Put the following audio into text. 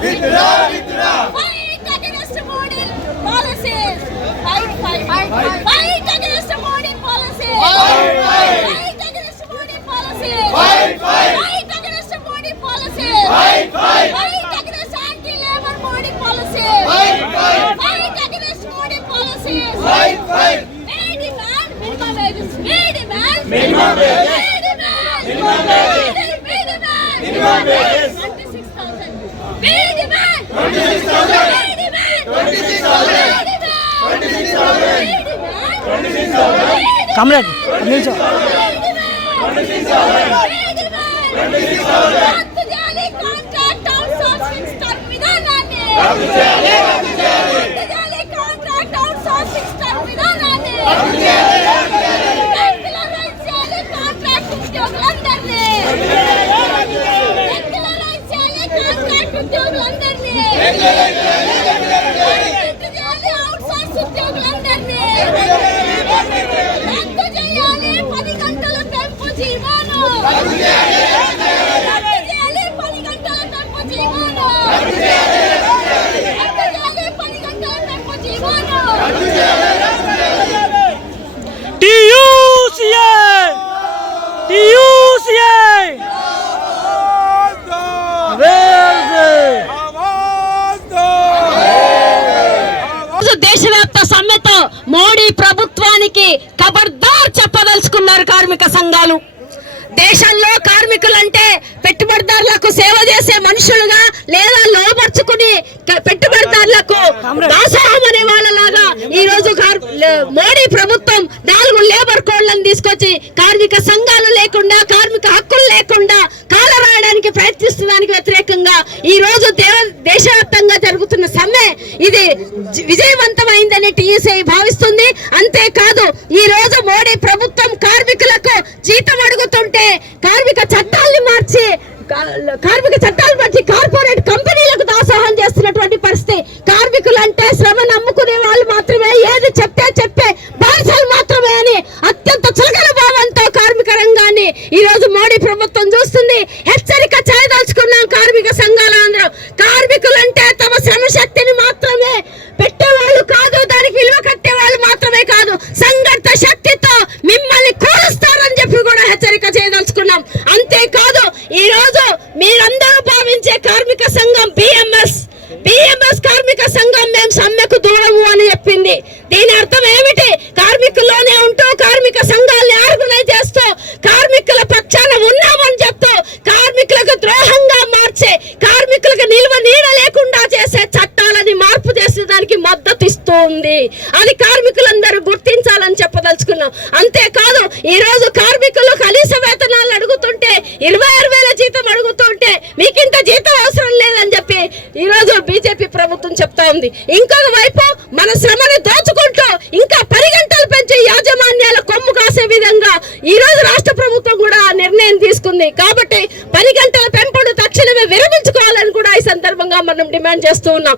Withdraw చేయాలి contract ఉద్యోగులందరినీ దేశవ్యాప్త సమ్మెతో మోడీ ప్రభుత్వానికి ఖబర్దార్ దేశంలో కార్మికులంటే పెట్టుబడిదారులకు సేవ చేసే మనుషులుగా లేదా లోపరుచుకుని పెట్టుబడిదారులకు దాసోహం అనే వాళ్ళలాగా ఈ రోజు మోడీ ప్రభుత్వం నాలుగు లేబర్ కోడ్లను తీసుకొచ్చి కార్మిక సంఘాలు లేకుండా కార్మిక హక్కులు లేకుండా కాల రాయడానికి ప్రయత్నిస్తున్నందుకు వ్యతిరేకంగా ఈ రోజు దేశవ్యాప్తంగా జరుగుతున్న సమ్మె ఇది విజయవంతమైందని టీఎస్ఐ భావిస్తుంది అంతేకాదు ఈ రోజు మోడీ ప్రభుత్వం కార్మికులకు జీతం అడుగుతుంటే కార్మిక చట్టాల్ని మార్చి కా- కార్మిక చట్టాలు మార్చి కార్పొరేట్ కంపెనీలకు దాసోహం చేస్తున్నటువంటి పరిస్థితి. కార్మికులు అంటే శ్రమ నమ్ముకునే వాళ్ళు మాత్రమే. ఏది చెప్తే చెప్పే బానిసలు మాత్రమే అని అత్యంత చులకన భావంతో కార్మిక రంగాన్ని ఈ రోజు మోడీ ప్రభుత్వం చూస్తుంది. హెచ్చరిక చేయదలుచుకున్నాం కార్మిక సంఘాల అందరం. కార్మికులంటే తమ శ్రమ శక్తిని మాత్రమే పెట్టేవాళ్ళు కాదు దానికి విలువ కట్టేవాళ్ళు మాత్రమే కాదు. సంఘటిత శక్తితో మిమ్మల్ని కూలుస్తారని చెప్పి కూడా హెచ్చరిక చేయదలుచుకున్నాం. అంతేకాదు ఈ రోజు మీరందరూ భావించే కార్మిక సంఘం బిఎంఎస్. బిఎంఎస్ కార్మిక సంఘం మేము సమ్మెకు దూరము అని చెప్పింది. దీని అర్థం ఏమిటి? కార్మికుల్లోనే ఉంటూ కార్మిక సంఘాలని ఆర్గనైజ్ చేస్తూ కార్మికుల పక్షాన ఉన్నామని చెప్తూ కార్మికులకు ద్రోహంగా మార్చే కార్మికులకు నిల్వ నీడ లేకుండా చేసే చట్టాలని మార్పు చేసే దానికి మద్దతు ఇస్తూ ఉంది అది కార్మికులందరూ గుర్తించాలని చెప్పదలుచుకున్నాం. అంతేకాదు ఈ రోజు కార్మికులు కనీస వేతనాలు మీకు ఇంత జీతం అవసరం లేదని చెప్పి ఈ రోజు బీజేపీ ప్రభుత్వం చెప్తా ఉంది. ఇంకొక వైపు మన శ్రమను దోచుకుంటూ ఇంకా పది గంటలు పెంచే యాజమాన్యాల కొమ్ము కాసే విధంగా ఈరోజు రాష్ట్ర ప్రభుత్వం కూడా నిర్ణయం తీసుకుంది. కాబట్టి పది గంటల పెంపుడు తక్షణమే విరమించుకోవాలని కూడా ఈ సందర్భంగా మనం డిమాండ్ చేస్తూ ఉన్నాం.